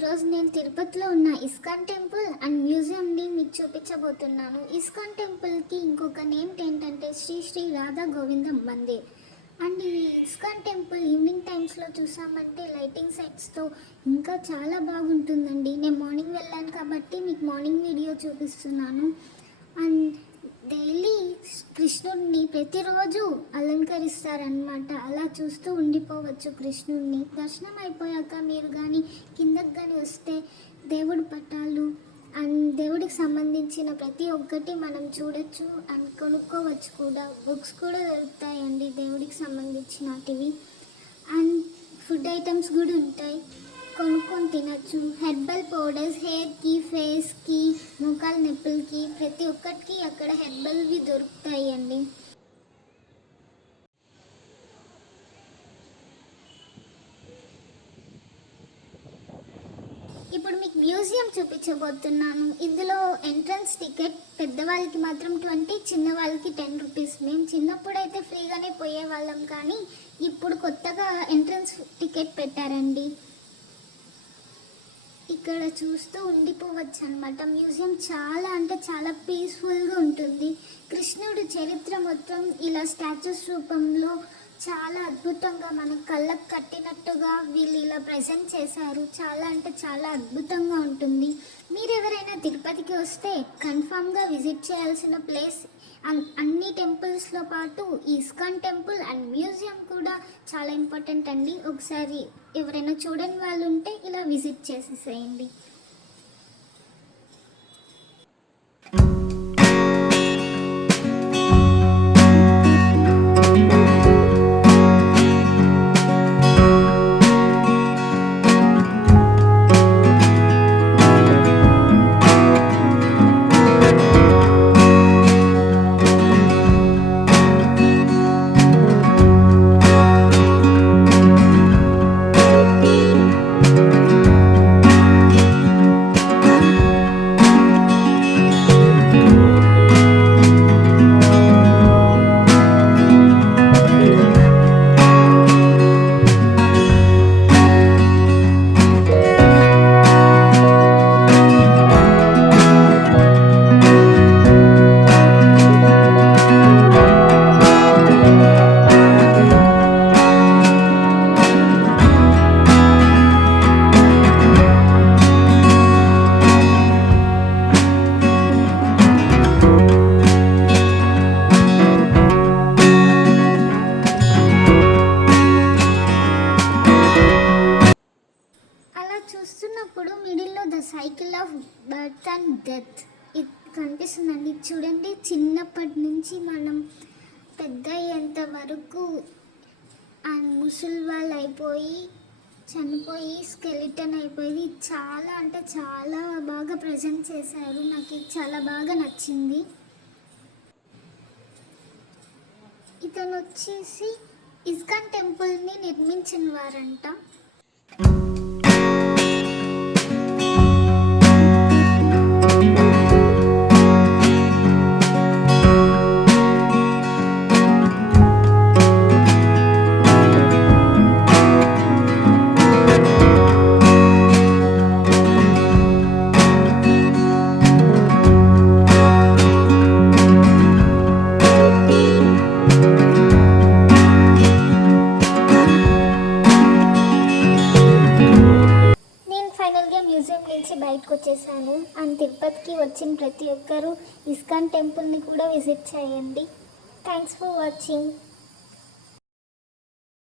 ఈరోజు నేను తిరుపతిలో ఉన్న ఇస్కాన్ టెంపుల్ అండ్ మ్యూజియంని మీకు చూపించబోతున్నాను. ఇస్కాన్ టెంపుల్కి ఇంకొక నేమ్ ఏంటంటే శ్రీ శ్రీ రాధా గోవిందం మందిర్. అండ్ ఈ ఇస్కాన్ టెంపుల్ ఈవినింగ్ టైమ్స్లో చూసామంటే లైటింగ్ సెట్స్తో ఇంకా చాలా బాగుంటుందండి. నేను మార్నింగ్ వెళ్ళాను కాబట్టి మీకు మార్నింగ్ వీడియో చూపిస్తున్నాను. అండ్ డైలీ కృష్ణుడిని ప్రతిరోజు అలంకరిస్తారనమాట. అలా చూస్తూ ఉండిపోవచ్చు కృష్ణుడిని. దర్శనం అయిపోయాక మీరు కానీ కిందకి కానీ వస్తే దేవుడి పటాలు అండ్ దేవుడికి సంబంధించిన ప్రతి ఒక్కటి మనం చూడొచ్చు అండ్ కొనుక్కోవచ్చు కూడా. బుక్స్ కూడా దొరుకుతాయండి దేవుడికి సంబంధించినటివి. అండ్ ఫుడ్ ఐటమ్స్ కూడా ఉంటాయి, కొనుక్కొని తినచ్చు. హెర్బల్ పౌడర్స్ హెయిర్కి, ఫేస్కి, ముఖాల నొప్పులకి ప్రతి ఒక్కటికి అక్కడ హెర్బల్వి దొరుకుతాయి అండి. ఇప్పుడు మీకు మ్యూజియం చూపించబోతున్నాను. ఇందులో ఎంట్రన్స్ టికెట్ పెద్దవాళ్ళకి మాత్రం 20, చిన్న వాళ్ళకి 10 రూపీస్. మేము చిన్నప్పుడైతే ఫ్రీగానే పోయేవాళ్ళం, కానీ ఇప్పుడు కొత్తగా ఎంట్రన్స్ టికెట్ పెట్టారండి. ఇక్కడ చూస్తూ ఉండిపోవచ్చు అనమాట. మ్యూజియం చాలా అంటే చాలా పీస్ఫుల్గా ఉంటుంది. కృష్ణుడి చరిత్ర మొత్తం ఇలా స్టాచ్యూస్ రూపంలో చాలా అద్భుతంగా మన కళ్ళకు కట్టినట్టుగా వీళ్ళు ఇలా ప్రజెంట్ చేశారు. చాలా అంటే చాలా అద్భుతంగా ఉంటుంది. మీరు ఎవరైనా తిరుపతికి వస్తే కన్ఫామ్గా విజిట్ చేయాల్సిన ప్లేస్. అన్ని టెంపుల్స్లో పాటు ఈ ఇస్కాన్ టెంపుల్ అండ్ మ్యూజియం కూడా చాలా ఇంపార్టెంట్ అండి. ఒకసారి ఎవరైనా చూడని వాళ్ళు ఉంటే ఇలా విజిట్ చేసేసేయండి. చూస్తున్నప్పుడు మిడిల్లో the cycle of birth and death ఇది కనిపిస్తుందండి. చూడండి, చిన్నప్పటి నుంచి మనం పెద్ద అయ్యేంత వరకు అండ్ ముసలి వాళ్ళు అయిపోయి చనిపోయి స్కెలిటన్ అయిపోయి చాలా అంటే చాలా బాగా ప్రజెంట్ చేశారు. నాకు ఇది చాలా బాగా నచ్చింది. ఇతను వచ్చేసి ఇస్కాన్ టెంపుల్ని నిర్మించిన వారంట. మ్యూజియం నుంచి బయటకు వచ్చేసాను. అండ్ తిరుపతికి వచ్చిన ప్రతి ఒక్కరూ ఇస్కాన్ టెంపుల్ని కూడా విజిట్ చేయండి. Thanks for watching.